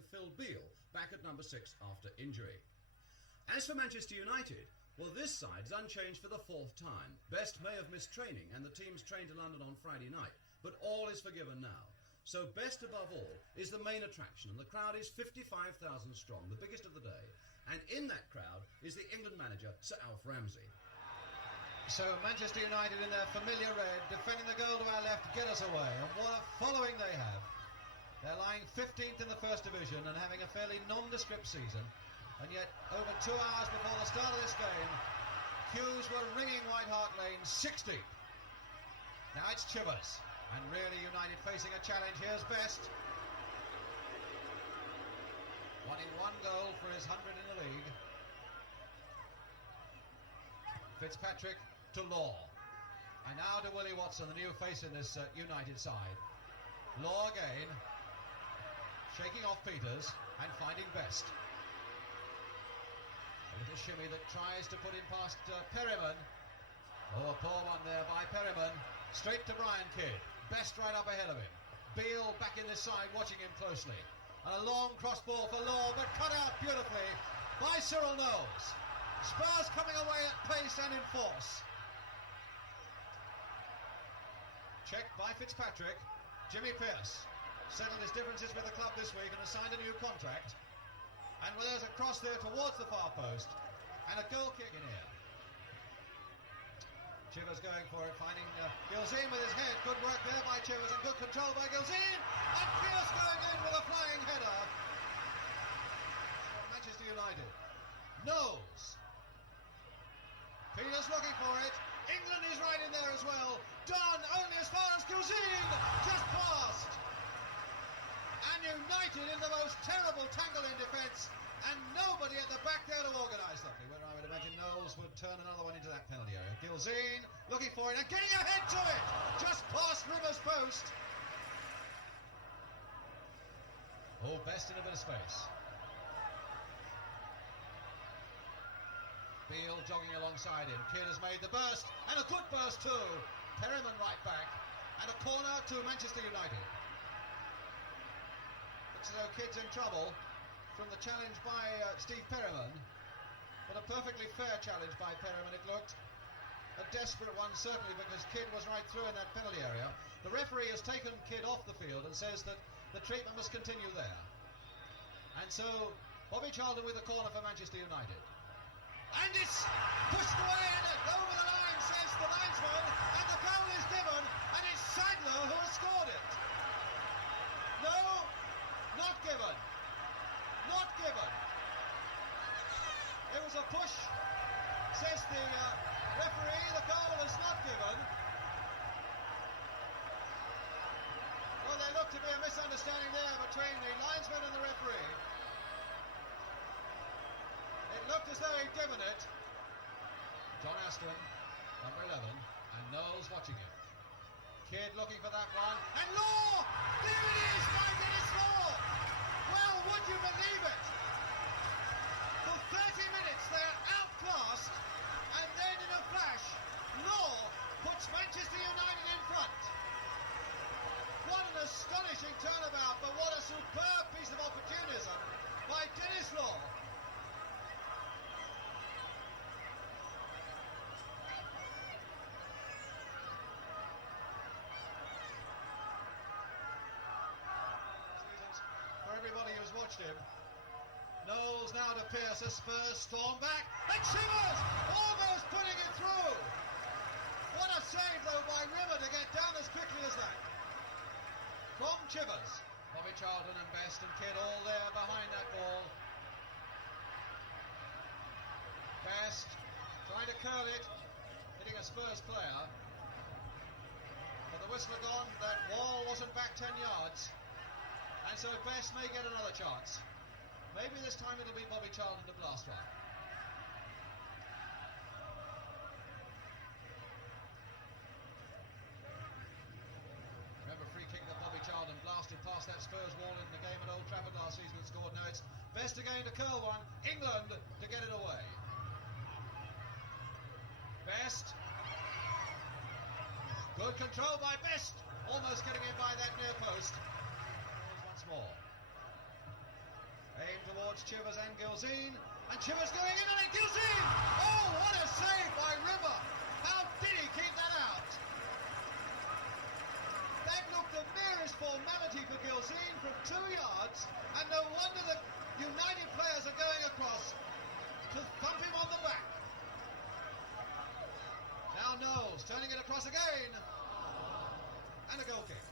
with Phil Beale back at number 6 after injury. As for Manchester United, well, this side is unchanged for the 4th time. Best may have missed training and the team's trained to London on Friday night, but all is forgiven now. So Best above all is the main attraction, and the crowd is 55,000 strong, the biggest of the day. And in that crowd is the England manager, Sir Alf Ramsey. So Manchester United in their familiar red, defending the goal to our left, get us away. And what a following they have. They're lying 15th in the First Division and having a fairly nondescript season. And yet, over 2 hours before the start of this game, queues were ringing White Hart Lane 60. Now it's Chivers. And really United facing a challenge. Here's Best. Wanting 1 goal for his 100 in the league. Fitzpatrick to Law. And now to Willie Watson, the new face in this United side. Law again. Shaking off Peters and finding Best. A little shimmy that tries to put him past Perryman. Oh, a poor one there by Perryman. Straight to Brian Kidd. Best right up ahead of him. Beale back in this side, watching him closely. And a long cross ball for Law, but cut out beautifully by Cyril Knowles. Spurs coming away at pace and in force. Checked by Fitzpatrick. Jimmy Pearce settled his differences with the club this week and has signed a new contract. And there's a cross there towards the far post and a goal kick in here. Chivers going for it, finding Gilzean with his head. Good work there by Chivers and good control by Gilzean. And Pearce going in with a flying header. For Manchester United. Knowles. Peters looking for it. England is right in there as well. Done only as far as Gilzean. Just past. And United in the most terrible tangle in defence. And nobody at the back there to organise something. Where I would imagine Knowles would turn another one into that penalty area. Gilzean looking for it and getting ahead to it. Just past Rivers' post. Oh, Best in a bit of space. Beale jogging alongside him. Kidd has made the burst, and a good burst too. Perryman right back, and a corner to Manchester United. Looks as though Kidd's in trouble from the challenge by Steve Perryman, but a perfectly fair challenge by Perryman it looked. A desperate one certainly, because Kidd was right through in that penalty area. The referee has taken Kidd off the field and says that the treatment must continue there. And so Bobby Charlton with the corner for Manchester United. And it's pushed away and over the line, says the linesman, and the goal is given, and it's Sadler who has scored it. No, not given. Not given. It was a push, says the referee. The goal is not given. Well, there looked to be a misunderstanding there between the linesman and the referee. It looked as though he'd given it. John Aston, number 11, and Knowles watching him. Kidd looking for that one, and Law! There it is by Dennis Law! Well, would you believe it? For 30 minutes they're outclassed, and then in a flash, Law puts Manchester United in front. What an astonishing turnabout, but what a superb piece of opportunism by Dennis Law. Everybody who's watched him. Knowles now to Pearce, as Spurs storm back, and Chivers almost putting it through. What a save though by River to get down as quickly as that. From Chivers, Bobby Charlton and Best and Kidd all there behind that ball. Best trying to curl it, hitting a Spurs player. But the whistle had gone, that wall wasn't back 10 yards. And so Best may get another chance. Maybe this time it'll be Bobby Charlton to blast one. Remember, free kick that Bobby Charlton blasted past that Spurs wall in the game at Old Trafford last season and scored. Now it's Best again to curl one. England to get it away. Best. Good control by Best. Almost getting in by that near post. More. towards Chivers and Gilzean. And Chivers going in on it. Gilzean! Oh, what a save by Rimmer! How did he keep that out? That looked the merest formality for Gilzean from 2 yards. And no wonder the United players are going across to thump him on the back. Now Knowles turning it across again. And a goal kick.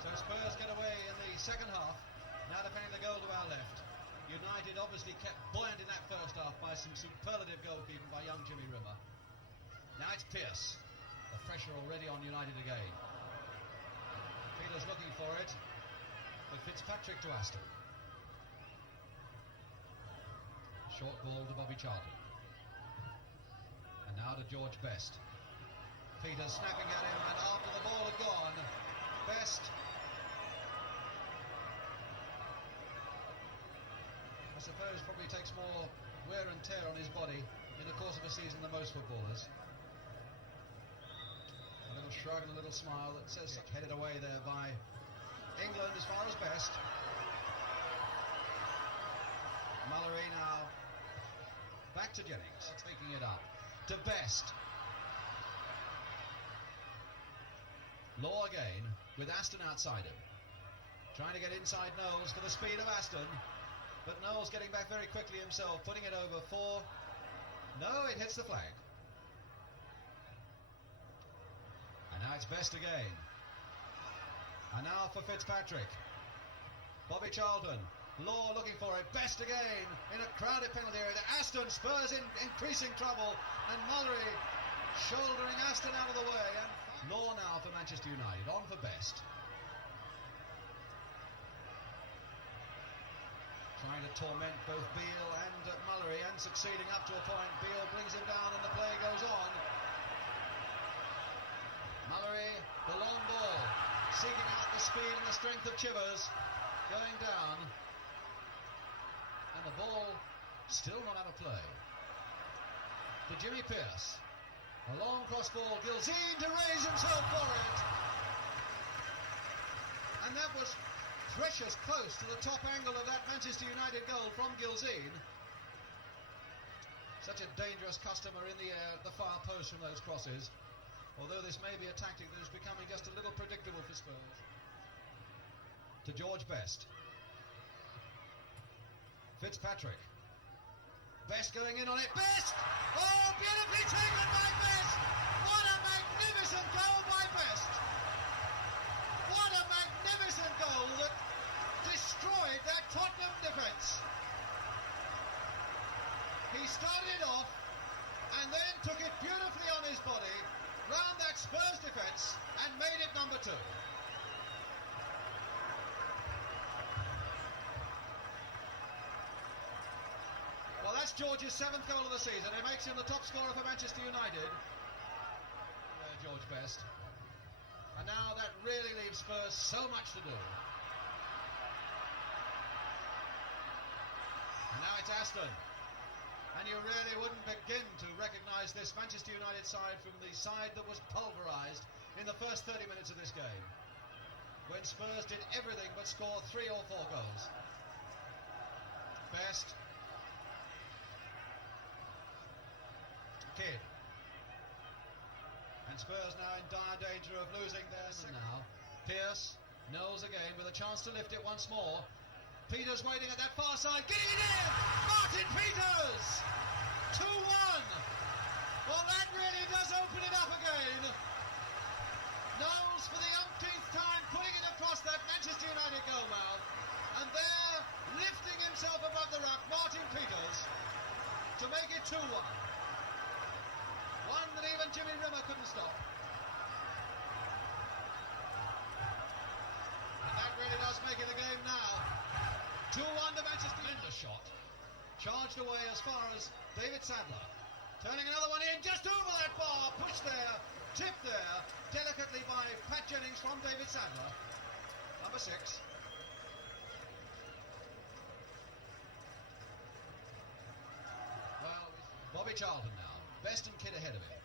So Spurs get away in the second half. Now defending the goal to our left. United obviously kept buoyant in that first half by some superlative goalkeeping by young Jimmy Rimmer. Now it's Pearce. The pressure already on United again. Peters looking for it. But Fitzpatrick to Aston. Short ball to Bobby Charlton. And now to George Best. Peters snapping at him, and after the ball had gone, Best, I suppose, probably takes more wear and tear on his body in the course of a season than most footballers. A little shrug and a little smile that says headed away there by England as far as Best. Mallory now back to Jennings, taking it up to Best. Law again with Aston outside him, trying to get inside Knowles for the speed of Aston, but Knowles getting back very quickly himself, putting it over for, no, it hits the flag. And now it's Best again. And now for Fitzpatrick. Bobby Charlton. Law looking for it. Best again in a crowded penalty area. Aston, Spurs in increasing trouble. And Mallory shouldering Aston out of the way. And Law now for Manchester United. On for Best. Trying to torment both Beale and Mallory, and succeeding up to a point. Beale brings him down and the play goes on. Mallory, the long ball, seeking out the speed and the strength of Chivers, going down, and the ball still not out of play. To Jimmy Pearce, a long cross ball, Gilzean to raise himself for it, and that was precious close to the top angle of that Manchester United goal from Gilzean. Such a dangerous customer in the air at the far post from those crosses. Although this may be a tactic that is becoming just a little predictable for Spurs. To George Best. Fitzpatrick. Best going in on it. Best! Oh, beautifully taken by Best! What a magnificent goal by Best! What a magnificent goal that destroyed that Tottenham defence. He started it off and then took it beautifully on his body round that Spurs defence and made it number 2. Well, that's George's 7th goal of the season. It makes him the top scorer for Manchester United. George Best. And now that really leaves Spurs so much to do. And now it's Aston. And you really wouldn't begin to recognise this Manchester United side from the side that was pulverised in the first 30 minutes of this game, when Spurs did everything but score 3 or 4 goals. Best. Kidd. And Spurs now in dire danger of losing their second. Now Pearce, Knowles again with a chance to lift it once more. Peters waiting at that far side, getting it in! Martin Peters! 2-1! Well, that really does open it up again. Knowles for the umpteenth time putting it across that Manchester United goal mouth. And there, lifting himself above the ruck, Martin Peters, to make it 2-1. One that even Jimmy Rimmer couldn't stop. And that really does make it a game now. 2-1 to Manchester United. Shot. Charged away as far as David Sadler. Turning another one in, just over that bar. Pushed there, tipped there, delicately by Pat Jennings from David Sadler. Number 6. Well, Bobby Charlton now. Best and Kidd ahead of him.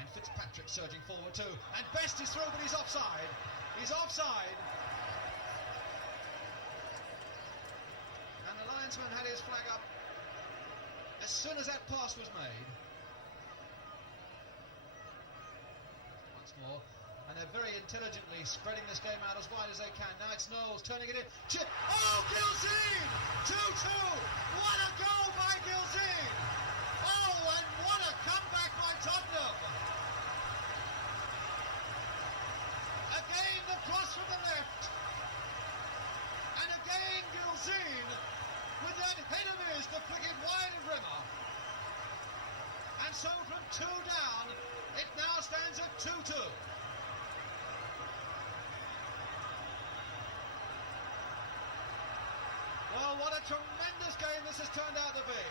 And Fitzpatrick surging forward too, and Best is through, but he's offside. He's offside. And the linesman had his flag up as soon as that pass was made. Once more, and they're very intelligently spreading this game out as wide as they can. Now it's Knowles turning it in. Chip. Oh, Gilzean! 2-2! What a goal by Gilzean! Oh, and what a comeback by Tottenham! Again the cross from the left. And again Gilzean with that head of his to flick it wide of Rimmer. And so from 2 down, it now stands at 2-2. Well, what a tremendous game this has turned out to be.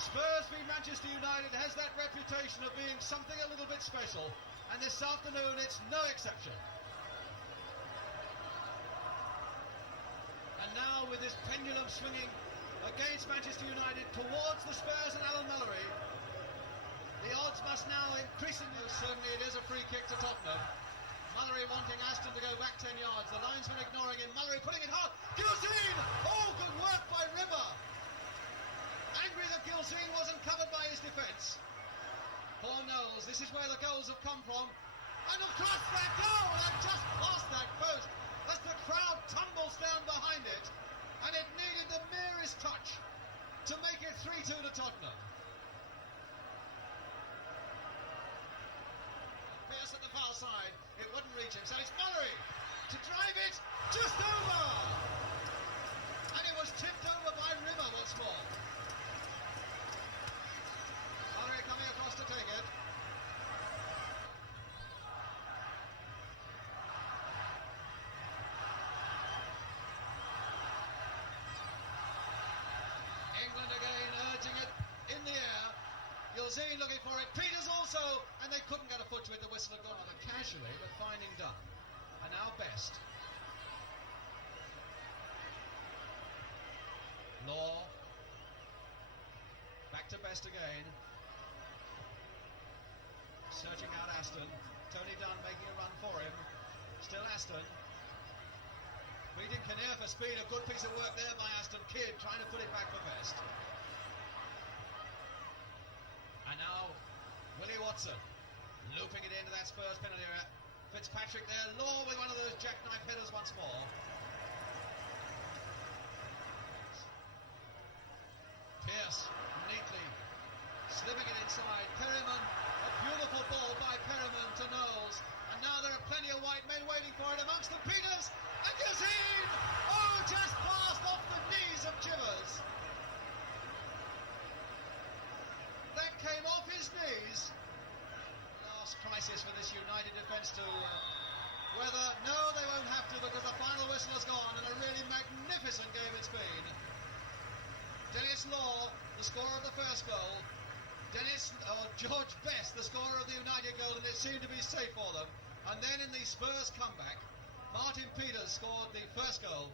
Spurs v Manchester United has that reputation of being something a little bit special, and this afternoon it's no exception. And now with this pendulum swinging against Manchester United towards the Spurs and Alan Mallory, the odds must now increasingly... Certainly it is a free kick to Tottenham. Mallory wanting Aston to go back 10 yards. The linesman ignoring him. Mallory putting it hard. Gilzean! Oh, good work by Rimmer. Angry that Gilzean wasn't covered by his defence. Poor Knowles. This is where the goals have come from. And across that goal! And just past that post. As the crowd tumbles down behind it. And it needed the merest touch to make it 3-2 to Tottenham. Pierce at the far side. It wouldn't reach him, so it's Mallory to drive it just over. And it was tipped over by Rimmer once more. Mallory coming across to take it. England again urging it in the air. Gilzean looking for it. Peters also, and they couldn't get a foot to it. The whistle had gone on it casually, but finding done. And now Best. Law. Back to Best again. Searching out Aston. Tony Dunn making a run for him. Still Aston. Beating Kinnear for speed. A good piece of work there by Aston. Kidd trying to put it back for Best. And now Willie Watson looping it into that Spurs penalty area. Fitzpatrick there. Law with one of those jackknife headers once more. Pierce neatly slipping it inside. Perryman, a beautiful ball by Perryman to Knowles. And now there are plenty of white men waiting for it amongst the Peters. And Gilzean! Oh, just passed off the knees of Chivers. That came off his knees. Last crisis for this United defence to weather. No, they won't have to because the final whistle has gone and a really magnificent game it's been. Dennis Law, the scorer of the first goal. George Best, the scorer of the United goal, and it seemed to be safe for them. And then in the Spurs comeback, Martin Peters scored the first goal,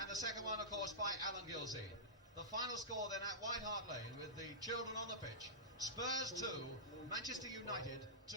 and the second one, of course, by Alan Gilzean. The final score then at White Hart Lane with the children on the pitch. Spurs 2, Manchester United 2.